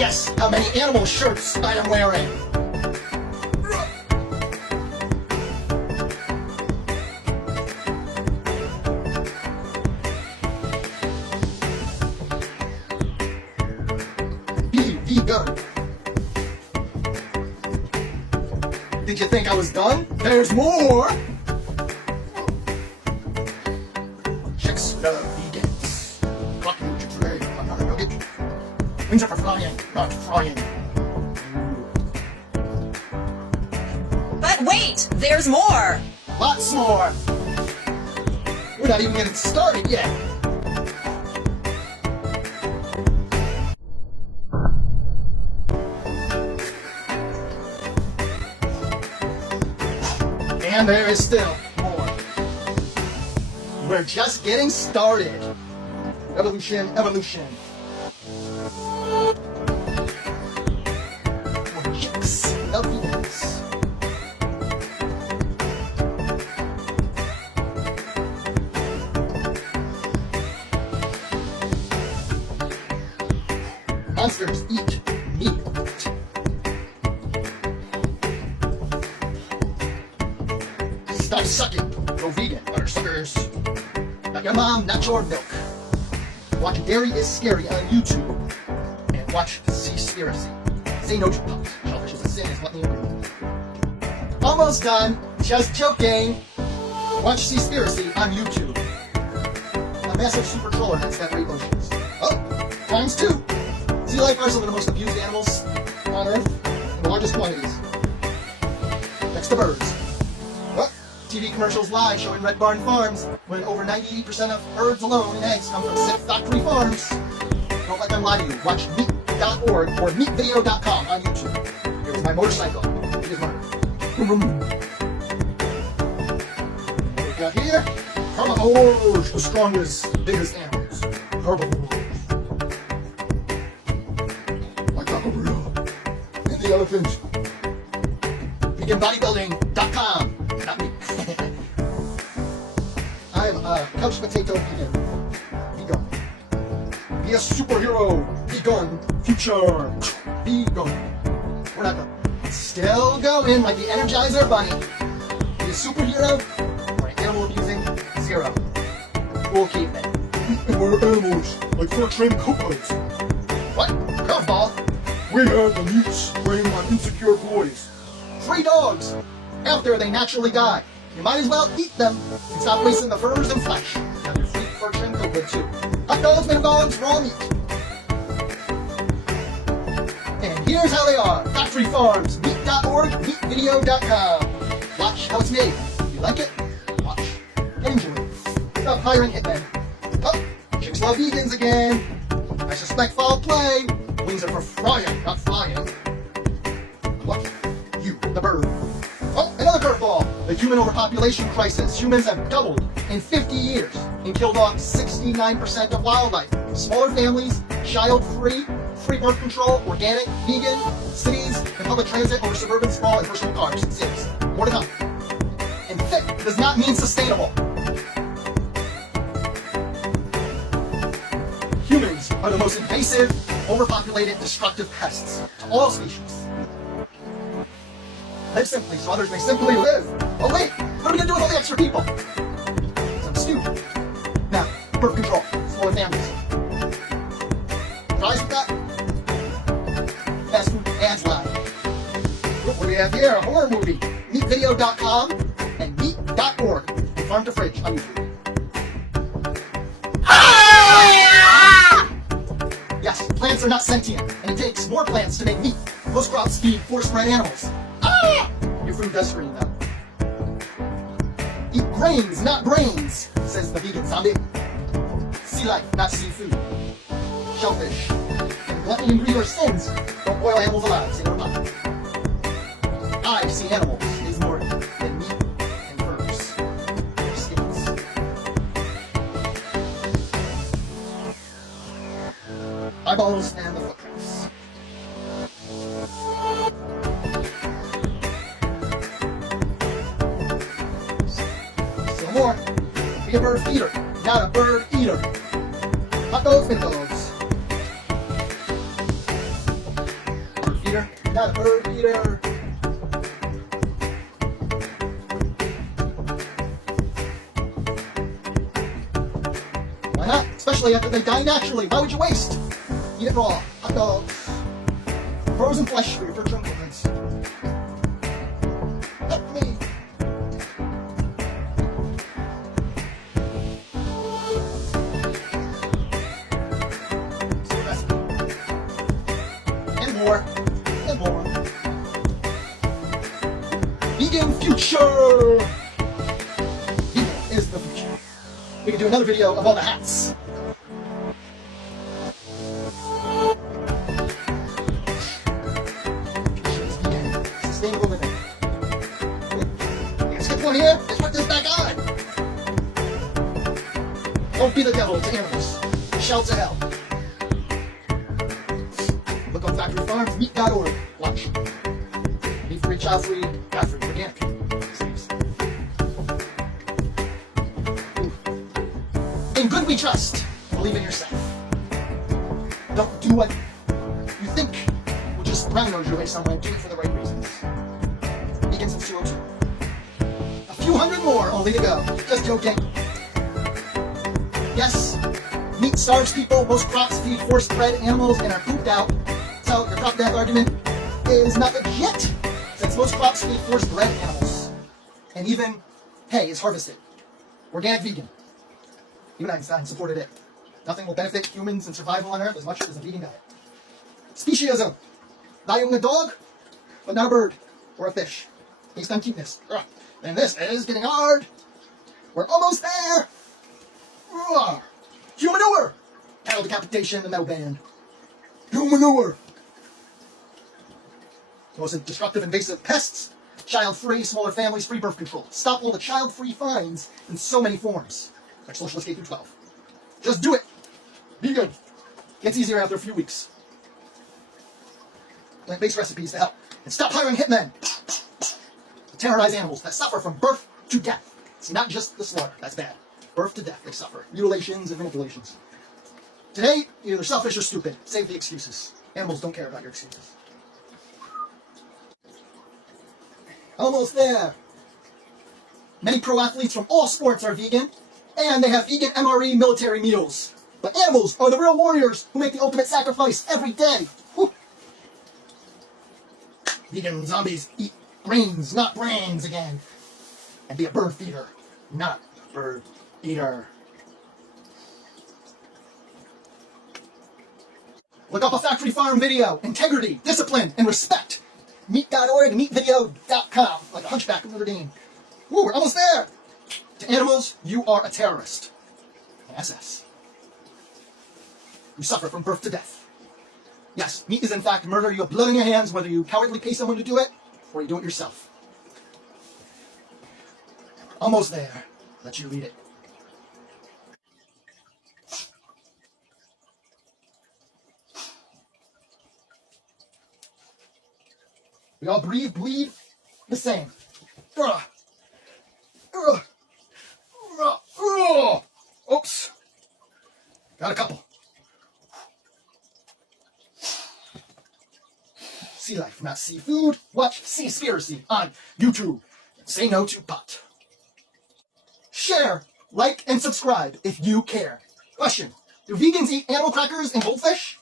Guess how many animal shirts I am wearing. Be vegan. Did you think I was done? There's more! Chicks love vegans. Fuck you, Chick-fil-A. I'm not a nugget. Wings are for flying, not frying. But wait! There's more! Lots more! We're not even getting started yet. And there is still more. We're just getting started. Evolution, evolution. More chicks, love vegans. Monsters eat meat. Stop sucking. Go vegan, butter suckers. Not your mom, not your milk. Watch Dairy is Scary on YouTube. And watch Seaspiracy. Say no to pups. Shellfish is a sin is what we agree. Almost done. Just joking. Watch Seaspiracy on YouTube. A massive super troller that's got great oceans. Oh, times 2. Sea life are some of the most abused animals on Earth in the largest quantities. Next to birds. What? TV commercials lie showing Red Barn Farms when over 98% of birds alone and eggs come from sick factory farms. Don't let them lie to you. Watch meat.org or meatvideo.com on YouTube. Here's my motorcycle. It is murder. What we got here? Herbivores, the strongest, biggest animals. Herbivores. And the elephant. VeganBodybuilding.com. Not me. I'm a couch potato vegan. Vegan. Be a superhero. Vegan. Future. Vegan. We're not done. Still going like the Energizer Bunny. Be a superhero or an animal abusing zero. We'll keep it. We're animals, like 4-trained coconuts. What? Curveball? We have the meat spraying on insecure boys. 3 dogs after they naturally die. You might as well eat them and stop wasting the furs and flesh. Now your free fur trim go good too. Hot dogs, made of dogs, raw meat. And here's how they are. Factory farms, meat.org, meatvideo.com. Watch how it's made. You like it? Watch. And enjoy. Stop hiring hitmen. Oh, chicks love vegans again. I suspect foul play. Wings are for frying, not flying. Lucky you, the bird. Oh, another curveball. The human overpopulation crisis. Humans have doubled in 50 years and killed off 69% of wildlife. Smaller families, child-free, free birth control, organic, vegan, cities, and public transit over suburban, small, and personal cars. Cities. More to come. And fit does not mean sustainable. Humans are the most invasive, overpopulated, destructive pests to all species. Live simply so others may simply live. Oh wait, what are we gonna do with all the extra people? Some stew. Now, birth control, smaller families. Fries with that? Fast food ads lie. What do we have here? A horror movie. Meatvideo.com and meat.org and Farm to Fridge on YouTube. Yes, plants are not sentient, and it takes more plants to make meat. Most crops feed force-bred animals. Your food does scream, though. Eat grains, not brains, says the vegan zombie. Sea life, not seafood. Shellfish. And gluttony and greed are sins. Don't boil animals alive, say no to I see animals is more than meat and furs. Their skins. Eyeballs and the footprints. Still more. Be a bird feeder, not a bird eater. Hot dogs and dogs. eater, not a bird eater. Why not? Especially after they die naturally. Why would you waste? Eat it raw. Hot dogs. Frozen flesh for your future improvements. Help me. And more. And more. Vegan future. Vegan is the future. We can do another video of all the hats. Sustainable living. Let's get one here. Let's put this back on. Don't be the devil to animals. Shout to hell. Look on factory farms, meat.org. Watch. Meat free, child free, God free, organic. Sleeves. In good we trust. Believe in yourself. Don't do what you think will just brown nose your way somewhere. Do it for the right reasons. Vegans and CO2. A few hundred more only to go. Just joking. Yes, meat starves people. Most crops feed forced bred animals and are pooped out. So your crop death argument is not legit, since most crops feed forced bred animals. And even hay is harvested. Organic vegan. Even Einstein supported it. Nothing will benefit humans and survival on Earth as much as a vegan diet. Speciesism. Valuing a dog, but not a bird or a fish. Based on cuteness. Ugh. And this is getting hard. We're almost there. Ugh. Humanure. Cattle decapitation, the metal band. Humanure. Most destructive invasive pests. Child-free, smaller families, free birth control. Stop all the child-free fines in so many forms. Like Socialist K through 12. Just do it. Vegan. Gets easier after a few weeks. Plant-based recipes to help. And stop hiring hitmen to terrorize animals that suffer from birth to death. It's not just the slaughter. That's bad. Birth to death, they suffer. Mutilations and manipulations. Today, you're either selfish or stupid. Save the excuses. Animals don't care about your excuses. Almost there. Many pro athletes from all sports are vegan, and they have vegan MRE military meals. But animals are the real warriors who make the ultimate sacrifice every day. Whew. Vegan zombies eat grains, not brains again. And be a bird feeder, not a bird eater. Look up a factory farm video. Integrity, discipline, and respect. Meat.org, meatvideo.com. Like a hunchback of Notre Dame. Woo, we're almost there. To animals, you are a terrorist. An SS. You suffer from birth to death. Yes, meat is in fact murder. You have blood in your hands, whether you cowardly pay someone to do it, or you do it yourself. Almost there. Let you read it. We all breathe, bleed the same. Oops. Got a couple. Sea life, not seafood. Watch Seaspiracy on YouTube. Say no to pot. Share, like, and subscribe if you care. Question. Do vegans eat animal crackers and goldfish?